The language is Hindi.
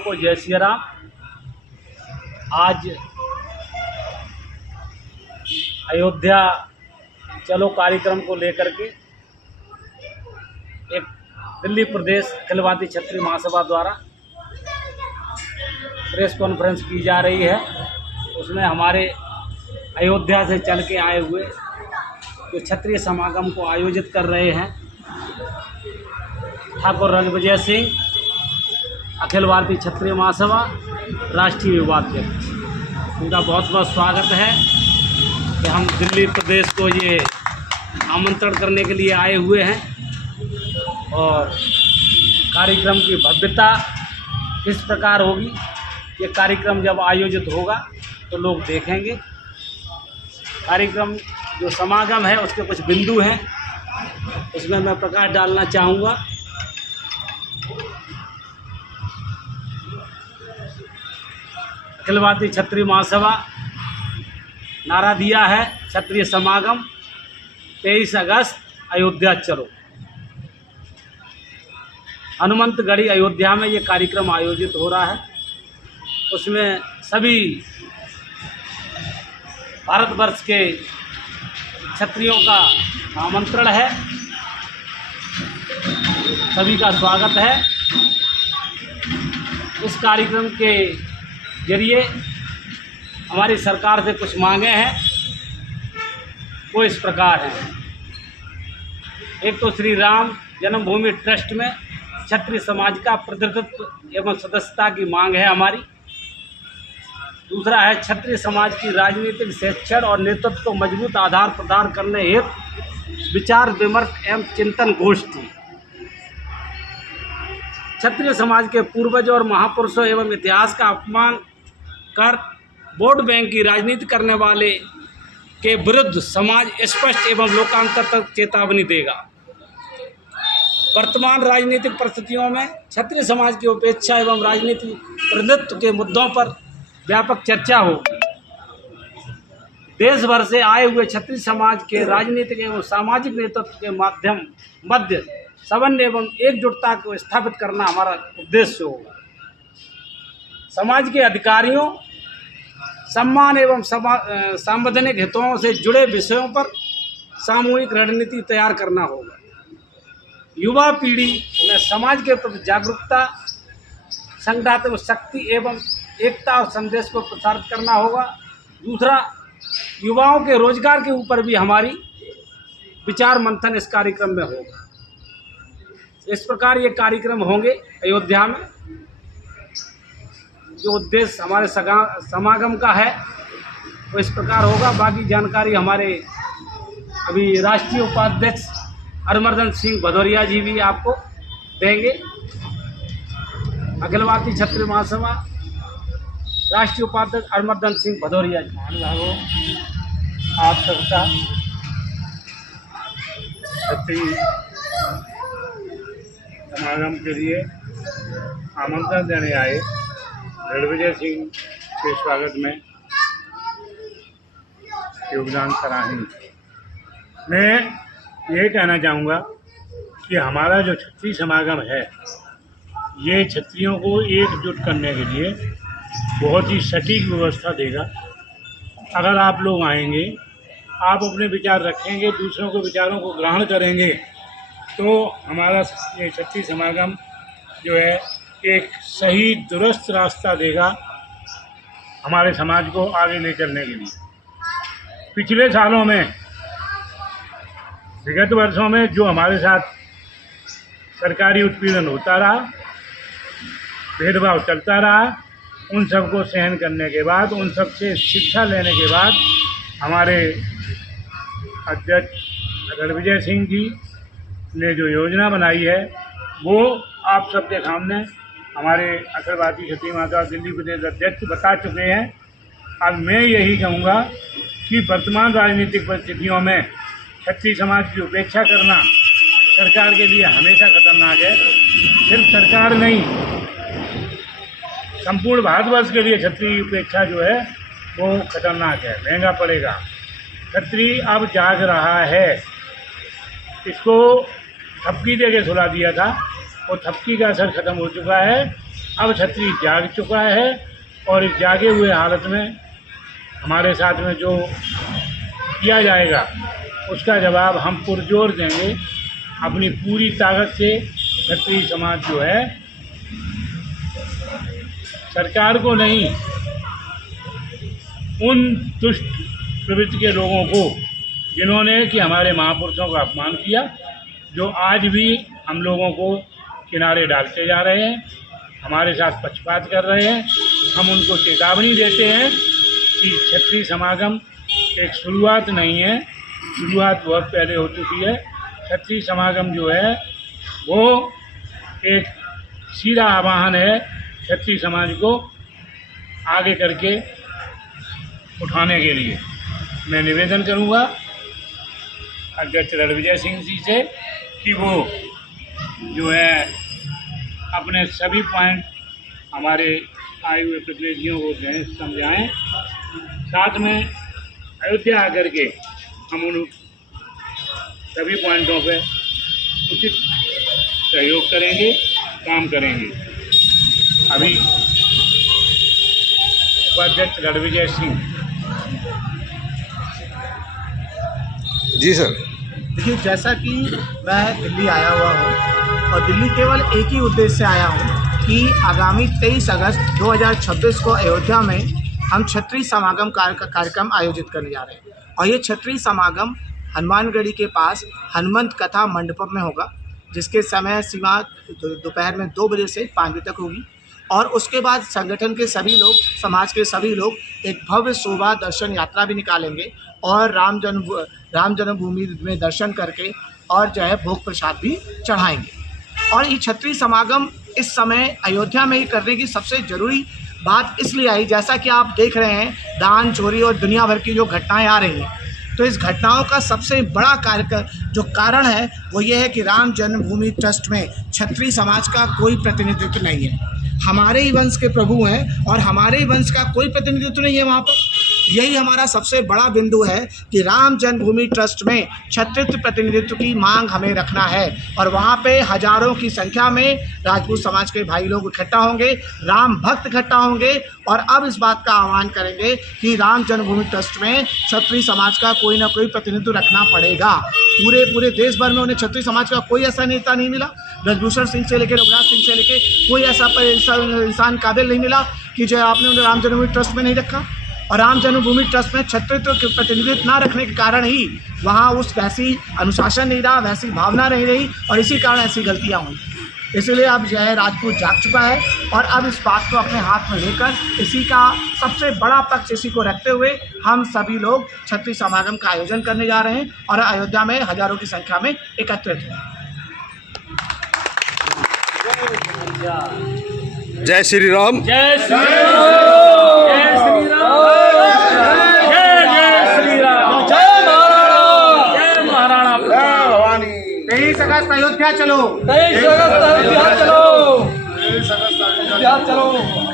को जय श्री राम। आज अयोध्या चलो कार्यक्रम को लेकर के एक दिल्ली प्रदेश अखिल भारतीय क्षत्रिय महासभा द्वारा प्रेस कॉन्फ्रेंस की जा रही है। उसमें हमारे अयोध्या से चल के आए हुए जो क्षत्रिय समागम को आयोजित कर रहे हैं ठाकुर रणविजय सिंह, अखिल भारतीय क्षत्रिय महासभा राष्ट्रीय युवा अध्यक्ष, उनका बहुत बहुत स्वागत है कि हम दिल्ली प्रदेश को ये आमंत्रण करने के लिए आए हुए हैं और कार्यक्रम की भव्यता किस प्रकार होगी, ये कार्यक्रम जब आयोजित होगा तो लोग देखेंगे। कार्यक्रम जो समागम है उसके कुछ बिंदु हैं, उसमें मैं प्रकाश डालना चाहूँगा। अखिल भारतीय क्षत्रिय महासभा नारा दिया है क्षत्रिय समागम 23 अगस्त अयोध्या चलो। हनुमंतगढ़ी अयोध्या में ये कार्यक्रम आयोजित हो रहा है। उसमें सभी भारतवर्ष के क्षत्रियों का आमंत्रण है, सभी का स्वागत है। इस कार्यक्रम के जरिए हमारी सरकार से कुछ मांगे हैं, वो इस प्रकार हैं। एक तो श्री राम जन्मभूमि ट्रस्ट में क्षत्रिय समाज का प्रतिनिधित्व एवं सदस्यता की मांग है हमारी। दूसरा है क्षत्रिय समाज की राजनीतिक शिक्षण और नेतृत्व को मजबूत आधार प्रदान करने हेतु विचार विमर्श एवं चिंतन गोष्ठी। क्षत्रिय समाज के पूर्वजों और महापुरुषों एवं इतिहास का अपमान कर वोट बैंक की राजनीति करने वाले के विरुद्ध समाज स्पष्ट एवं लोकांतर तक चेतावनी देगा। वर्तमान राजनीतिक परिस्थितियों में क्षत्रिय समाज की उपेक्षा एवं राजनीतिक प्रतिनिधित्व के मुद्दों पर व्यापक चर्चा होगी। देश भर से आए हुए क्षत्रिय समाज के राजनीतिक एवं सामाजिक नेतृत्व के मध्य समन्वय एवं एकजुटता को स्थापित करना हमारा उद्देश्य होगा। समाज के अधिकारियों, सम्मान एवं संवैधानिक हितों से जुड़े विषयों पर सामूहिक रणनीति तैयार करना होगा। युवा पीढ़ी में समाज के प्रति जागरूकता, संगठनात्मक शक्ति एवं एकता और संदेश को प्रसारित करना होगा। दूसरा, युवाओं के रोजगार के ऊपर भी हमारी विचार मंथन इस कार्यक्रम में होगा। इस प्रकार ये कार्यक्रम होंगे अयोध्या में। जो उद्देश्य हमारे समागम का है वो इस प्रकार होगा। बाकी जानकारी हमारे अभी राष्ट्रीय उपाध्यक्ष अरिमर्दन सिंह भदौरिया जी भी आपको देंगे। अखिल भारतीय क्षत्रिय महासभा राष्ट्रीय उपाध्यक्ष अरिमर्दन सिंह भदौरिया जी। आप सबका क्षत्रिय समागम के लिए आमंत्रण देने आए रणविजय सिंह के स्वागत में योगदान सराहनीय। मैं ये कहना चाहूँगा कि हमारा जो क्षत्रिय समागम है ये क्षत्रियों को एकजुट करने के लिए बहुत ही सटीक व्यवस्था देगा। अगर आप लोग आएंगे, आप अपने विचार रखेंगे, दूसरों के विचारों को ग्रहण करेंगे, तो हमारा ये क्षत्रिय समागम जो है एक सही दुरुस्त रास्ता देगा हमारे समाज को आगे ले चलने के लिए। पिछले सालों में, विगत वर्षों में जो हमारे साथ सरकारी उत्पीड़न होता रहा, भेदभाव चलता रहा, उन सबको सहन करने के बाद, उन सब से शिक्षा लेने के बाद हमारे अध्यक्ष रणविजय सिंह जी ने जो योजना बनाई है वो आप सबके सामने हमारे अखिल भारतीय क्षत्रिय महासभा दिल्ली प्रदेश अध्यक्ष बता चुके हैं। अब मैं यही कहूँगा कि वर्तमान राजनीतिक परिस्थितियों में क्षत्रिय समाज की उपेक्षा करना सरकार के लिए हमेशा खतरनाक है। सिर्फ सरकार नहीं, संपूर्ण भारतवर्ष के लिए क्षत्रिय उपेक्षा जो है वो खतरनाक है, महंगा पड़ेगा। क्षत्रिय अब जाग रहा है, इसको थपकी दे के सुला दिया था और थपकी का असर खत्म हो चुका है। अब क्षत्रिय जाग चुका है और इस जागे हुए हालत में हमारे साथ में जो किया जाएगा उसका जवाब हम पुरजोर देंगे। अपनी पूरी ताकत से क्षत्रिय समाज जो है सरकार को नहीं, उन दुष्ट प्रवृत्ति के लोगों को जिन्होंने कि हमारे महापुरुषों का अपमान किया, जो आज भी हम लोगों को किनारे डालते जा रहे हैं, हमारे साथ पक्षपात कर रहे हैं, हम उनको चेतावनी देते हैं कि क्षत्रिय समागम एक शुरुआत नहीं है, शुरुआत बहुत पहले हो चुकी है। क्षत्रिय समागम जो है वो एक सीधा आह्वान है क्षत्रिय समाज को आगे करके उठाने के लिए। मैं निवेदन करूंगा अध्यक्ष रणविजय सिंह जी से कि वो जो है अपने सभी पॉइंट हमारे आए हुए प्रतिनिधियों को दें, समझाएं, साथ में अयोध्या आकर के हम उन सभी पॉइंटों पे उचित सहयोग करेंगे, काम करेंगे। अभी उपाध्यक्ष रणविजय सिंह। जी सर। देखिए, जैसा कि मैं दिल्ली आया हुआ हूँ और दिल्ली केवल एक ही उद्देश्य से आया हूँ कि आगामी 23 अगस्त 2026 को अयोध्या में हम क्षत्रिय समागम कार्यक्रम आयोजित करने जा रहे हैं। और ये क्षत्रिय समागम हनुमानगढ़ी के पास हनुमंत कथा मंडपम में होगा, जिसके समय सीमा दोपहर में 2 बजे से 5 बजे तक होगी। और उसके बाद संगठन के सभी लोग, समाज के सभी लोग एक भव्य शोभा दर्शन यात्रा भी निकालेंगे और राम जन्मभूमि में दर्शन करके और जो है भोग प्रसाद भी चढ़ाएंगे। और ये क्षत्रिय समागम इस समय अयोध्या में ही करने की सबसे ज़रूरी बात इसलिए आई, जैसा कि आप देख रहे हैं दान चोरी और दुनिया भर की जो घटनाएं आ रही हैं, तो इस घटनाओं का सबसे बड़ा कारण है वो ये है कि राम जन्मभूमि ट्रस्ट में क्षत्रिय समाज का कोई प्रतिनिधित्व नहीं है। हमारे ही वंश के प्रभु हैं और हमारे ही वंश का कोई प्रतिनिधित्व नहीं है वहाँ पर। यही हमारा सबसे बड़ा बिंदु है कि राम जन्मभूमि ट्रस्ट में क्षत्रिय प्रतिनिधित्व की मांग हमें रखना है। और वहाँ पे हजारों की संख्या में राजपूत समाज के भाई लोग इकट्ठा होंगे, राम भक्त इकट्ठा होंगे और अब इस बात का आह्वान करेंगे कि राम जन्मभूमि ट्रस्ट में क्षत्रिय समाज का कोई ना कोई प्रतिनिधित्व रखना पड़ेगा। पूरे देश भर में उन्हें क्षत्रिय समाज का कोई ऐसा नेता नहीं मिला, ब्रजभूषण सिंह से लेकर रघुराज सिंह से लेकर कोई ऐसा इंसान काबिल नहीं मिला कि जो आपने उन्हें राम जन्मभूमि ट्रस्ट में नहीं रखा। और राम जन्मभूमि ट्रस्ट में क्षत्रित्व के प्रतिनिधित्व ना रखने के कारण ही वहाँ उस वैसी अनुशासन नहीं रहा, वैसी भावना नहीं रही और इसी कारण ऐसी गलतियाँ हुई। इसलिए अब जो है राजपूत जाग चुका है और अब इस बात को अपने हाथ में लेकर इसी का सबसे बड़ा पक्ष इसी को रखते हुए हम सभी लोग क्षत्रिय समागम का आयोजन करने जा रहे हैं और अयोध्या में हजारों की संख्या में एकत्रित हैं। जय श्री राम। जय श्री राम। जय श्री राम। जय श्री राम। जय महाराणा। जय भवानी। 23 अगस्त अयोध्या चलो। 23 अगस्त अयोध्या चलो। 23 अगस्त अयोध्या चलो।